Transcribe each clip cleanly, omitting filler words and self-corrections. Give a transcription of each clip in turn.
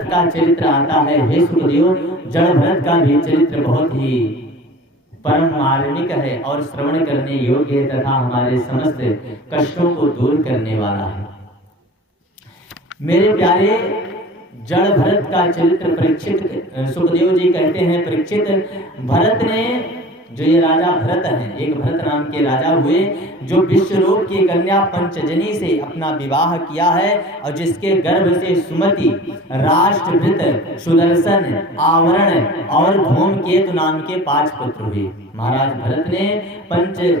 भरत का चरित्र आता है। हे सुखदेव, जड़ भरत का भी चरित्र बहुत ही परम मार्मिक है और श्रवण करने योग्य तथा हमारे समस्त कष्टों को दूर करने वाला है। मेरे प्यारे, जड़ भरत का चरित्र परीक्षित, सुखदेव जी कहते हैं, परीक्षित, भरत ने, जो ये राजा भरत हैं, एक भरत नाम के राजा हुए, जो विश्वरूप की कन्या पंचजनी से अपना विवाह किया है और जिसके गर्भ से सुमति, राष्ट्रभृत, सुदर्शन, आवरण और धूमकेतु नाम के 5 पुत्र हुए। महाराज भरत ने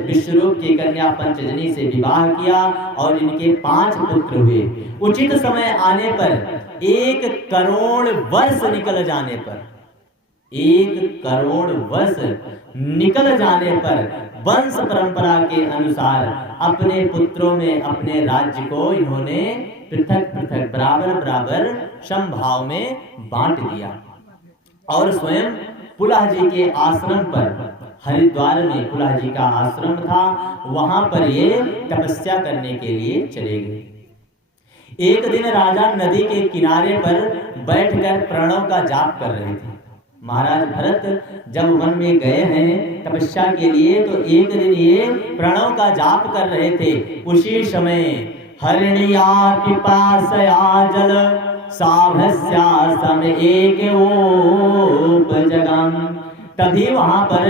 विश्वरूप की कन्या पंचजनी से विवाह किया और इनके 5 पुत्र हुए। उचित समय आने पर 1 करोड़ वर्ष निकल जाने पर, 1 करोड़ वर्ष निकल जाने पर वंश परंपरा के अनुसार अपने पुत्रों में अपने राज्य को इन्होंने पृथक पृथक बराबर बराबर समभाव में बांट दिया और स्वयं पुलह जी के आश्रम पर, हरिद्वार में पुलह जी का आश्रम था, वहां पर ये तपस्या करने के लिए चले गए। एक दिन राजा नदी के किनारे पर बैठकर प्रणव का जाप कर रहे थे। महाराज भरत जब वन में गए हैं तपस्या के लिए, तो एक दिन ये प्रणव का जाप कर रहे थे। उसी समय हरिणिया पिपासया जल साभस्या सम एक उपजगम। तभी वहां पर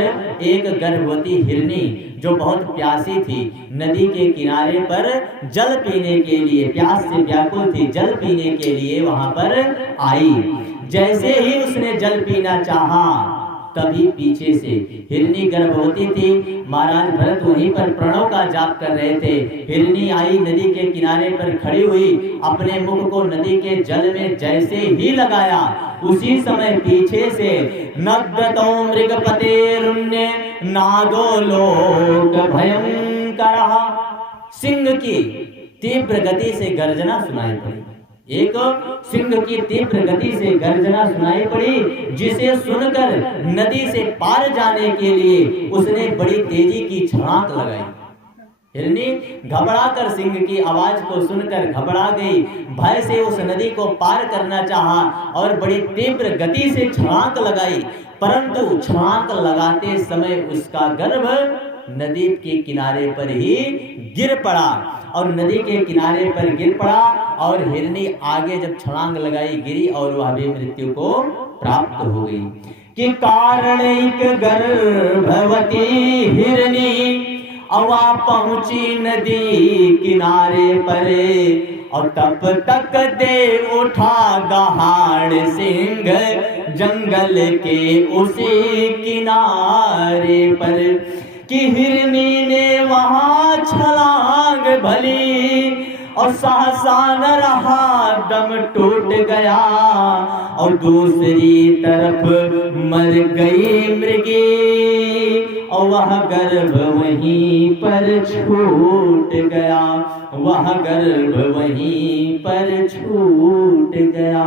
एक गर्भवती हिरनी जो बहुत प्यासी थी, नदी के किनारे पर जल पीने के लिए, प्यास से व्याकुल थी, जल पीने के लिए वहां पर आई। जैसे ही उसने जल पीना चाहा, तभी पीछे से, हिरनी गर्भवती थी, महाराज भरत वहीं पर प्रणव का जाप कर रहे थे, हिरनी आई, नदी के किनारे पर खड़ी हुई, अपने मुख को नदी के जल में जैसे ही लगाया, उसी समय पीछे से नग्गतो मृगपतेरुण्य नादो लोक भयंकर, सिंह की तीव्र गति से गर्जना सुनाई पड़ी। एक सिंह की तीव्र गति से गर्जना सुनाई पड़ी, जिसे सुनकर नदी से पार जाने के लिए उसने बड़ी तेजी की छलांग लगाई। हिरनी घबराकर सिंह की आवाज को सुनकर घबरा गई, भय से उस नदी को पार करना चाहा और बड़ी तीव्र गति से छलांग लगाई, परंतु छलांग लगाते समय उसका गर्भ नदी के किनारे पर ही गिर पड़ा और नदी के किनारे पर गिर पड़ा और हिरनी आगे जब छलांग लगाई, गिरी और वह भी मृत्यु को प्राप्त हो गई। कि कारण एक गर्भवती हिरनी अवा पहुंची नदी किनारे पर, और तब तक दे उठा दहाड़ सिंह जंगल के उसी किनारे पर। कि हिरनी ने वहां छलांग भली और सहसा न रहा, दम टूट गया और दूसरी तरफ मर गई मृगी, और वह गर्भ वहीं पर छूट गया, वह गर्भ वहीं पर छूट गया।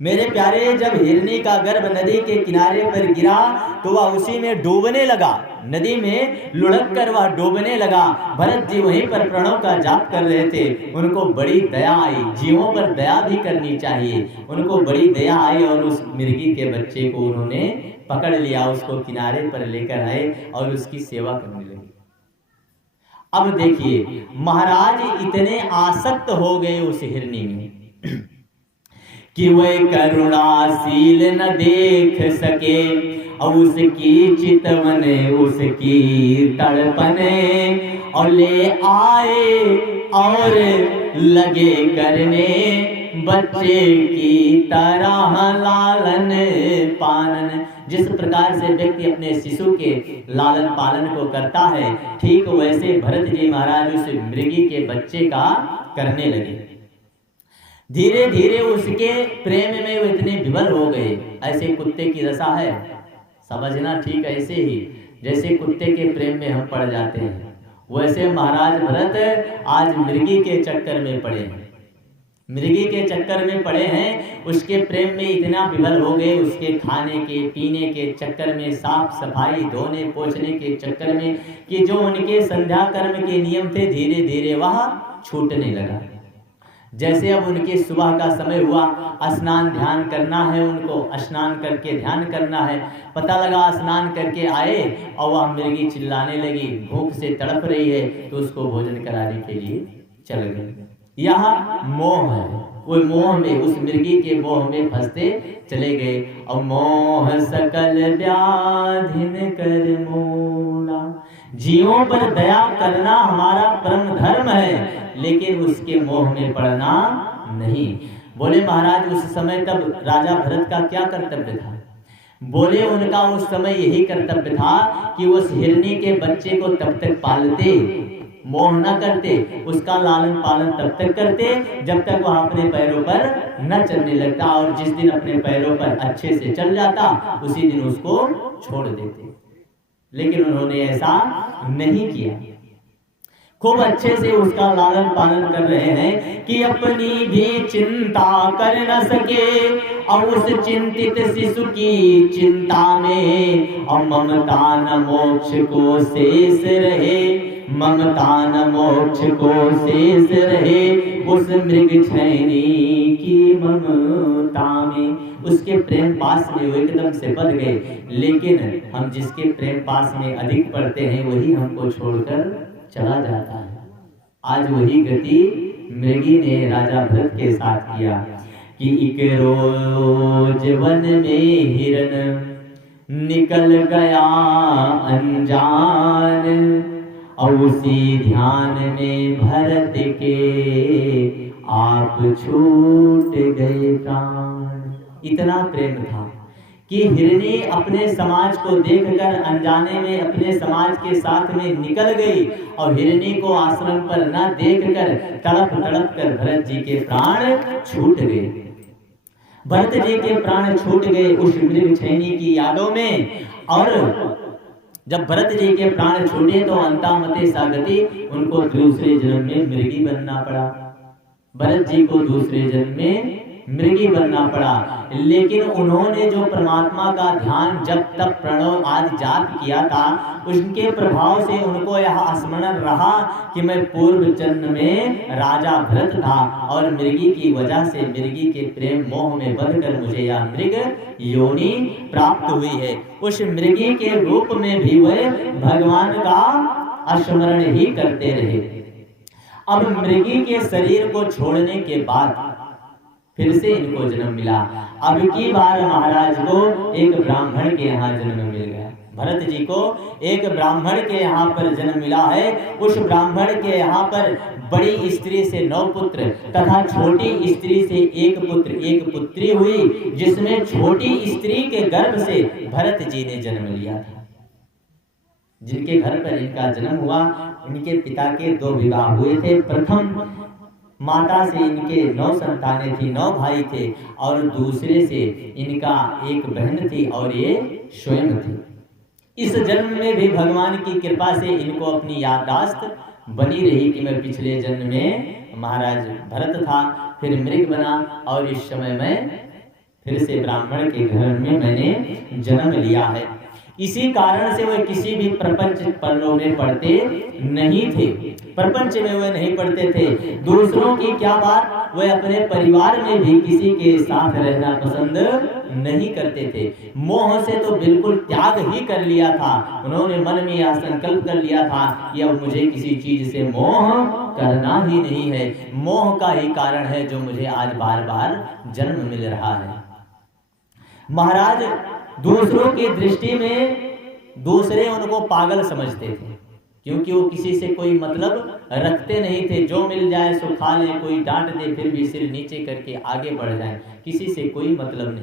मेरे प्यारे, जब हिरनी का गर्भ नदी के किनारे पर गिरा तो वह उसी में डूबने लगा, नदी में लुढ़क कर वह डूबने लगा। भरत जी वहीं पर प्रणव का जाप कर रहे थे, उनको बड़ी दया आई, जीवों पर दया भी करनी चाहिए, उनको बड़ी दया आई और उस मिर्गी के बच्चे को उन्होंने पकड़ लिया, उसको किनारे पर लेकर आए और उसकी सेवा करने लगे। अब देखिए, महाराज इतने आसक्त हो गए उस हिरनी में कि वह करुणाशील न देख सके, और उसकी चितवन उसकी तड़पने, और ले आए और लगे करने बच्चे की तरह लालन पालन। जिस प्रकार से व्यक्ति अपने शिशु के लालन पालन को करता है, ठीक वैसे भरत जी महाराज उस मृगी के बच्चे का करने लगे। धीरे धीरे उसके प्रेम में वो इतने विवल हो गए। ऐसे कुत्ते की दशा है, समझना ठीक ऐसे ही जैसे कुत्ते के प्रेम में हम पड़ जाते हैं, वैसे महाराज भरत आज मृगी के चक्कर में पड़े हैं, मृगी के चक्कर में पड़े हैं, उसके प्रेम में इतना विवल हो गए, उसके खाने के पीने के चक्कर में, साफ सफाई धोने पोछने के चक्कर में, कि जो उनके संध्या कर्म के नियम थे धीरे धीरे वह छूटने लगा। जैसे अब उनके सुबह का समय हुआ, स्नान ध्यान करना है उनको, स्नान करके ध्यान करना है। पता लगा स्नान करके आए और वह मृगी चिल्लाने लगी, भूख से तड़प रही है, तो उसको भोजन कराने के लिए चल गए। यह मोह है, वो मोह में, उस मृगी के मोह में फंसते चले गए। और मोह सकल व्याधिन कर मोला, जीवों पर दया करना हमारा परम धर्म है, लेकिन उसके मोह में पड़ना नहीं। बोले महाराज उस समय तब राजा भरत का क्या कर्तव्य था? बोले उनका उस समय यही कर्तव्य था कि उस हिरनी के बच्चे को तब तक पालते, मोह न करते, उसका लालन पालन तब तक करते जब तक वह अपने पैरों पर न चलने लगता, और जिस दिन अपने पैरों पर अच्छे से चल जाता उसी दिन उसको छोड़ देते। लेकिन उन्होंने ऐसा नहीं किया, खूब अच्छे से उसका लालन पालन कर रहे हैं कि अपनी भी चिंता कर न सके, और उस चिंतित शिशु की चिंता में और ममता न मोक्ष को शेष रहे, ममता न मोक्ष को शेष रहे, उस मृग छैनी की ममता में। उसके प्रेम पास में वो एकदम से बध गए, लेकिन हम जिसके प्रेम पास में अधिक पड़ते हैं वही हमको छोड़कर चला जाता है। आज वही गति मृगी ने राजा भरत के साथ किया कि एक रोज वन में हिरन निकल गया अनजान, और उसी ध्यान में भरत के आप छूट गए प्राण। इतना प्रेम था कि हिरनी अपने समाज को देखकर अनजाने में अपने समाज के साथ में निकल गई, और हिरनी को आश्रम पर न देखकर तड़प तड़प कर भरत जी के प्राण छूट गए। भरत जी के प्राण छूट गए उस मृग छैनी की यादों में। और जब भरत जी के प्राण छूटे तो अंतामते सागति उनको दूसरे जन्म में मृगी बनना पड़ा। भरत जी को दूसरे जन्म में मृगी बनना पड़ा, लेकिन उन्होंने जो परमात्मा का ध्यान जब तक प्रणव आदि जाप किया था, उसके प्रभाव से उनको यह स्मरण रहा कि मैं पूर्व जन्म में राजा भरत था, और मृगी की वजह से मृगी के प्रेम मोह में बंधकर मुझे यह मृग योनि प्राप्त हुई है। उस मृगी के रूप में भी वे भगवान का स्मरण ही करते रहे। अब मृगी के शरीर को छोड़ने के बाद फिर से इनको जन्म मिला। अब की बार महाराज को एक ब्राह्मण के यहाँ जन्म मिल गया। भरत जी को एक ब्राह्मण के यहाँ पर जन्म मिला है। उस ब्राह्मण के यहाँ पर बड़ी स्त्री से 9 पुत्र तथा छोटी स्त्री से 1 पुत्र 1 पुत्री हुई, जिसमें छोटी स्त्री के गर्भ से भरत जी ने जन्म लिया था। जिनके घर पर इनका जन्म हुआ, इनके पिता के 2 विवाह हुए थे। प्रथम माता से इनके 9 संतानें थी, 9 भाई थे, और दूसरे से इनका 1 बहन थी और ये स्वयं थी। इस जन्म में भी भगवान की कृपा से इनको अपनी याददाश्त बनी रही कि मैं पिछले जन्म में महाराज भरत था, फिर मृग बना, और इस समय मैं फिर से ब्राह्मण के घर में मैंने जन्म लिया है। इसी कारण से वे किसी भी प्रपंच पर्णों में पढ़ते नहीं थे, प्रपंच में वे नहीं पढ़ते थे। दूसरों की क्या बात, वे अपने परिवार में भी किसी के साथ रहना पसंद नहीं करते थे। मोह से तो बिल्कुल त्याग ही कर लिया था। उन्होंने मन में यह संकल्प कर लिया था कि अब मुझे किसी चीज से मोह करना ही नहीं है। मोह का ही कारण है जो मुझे आज बार बार जन्म मिल रहा है। महाराज दूसरों की दृष्टि में दूसरे उनको पागल समझते थे, क्योंकि वो किसी से कोई मतलब रखते नहीं थे। जो मिल जाए सो खा ले, कोई डांट दे फिर भी सिर नीचे करके आगे बढ़ जाए, किसी से कोई मतलब नहीं।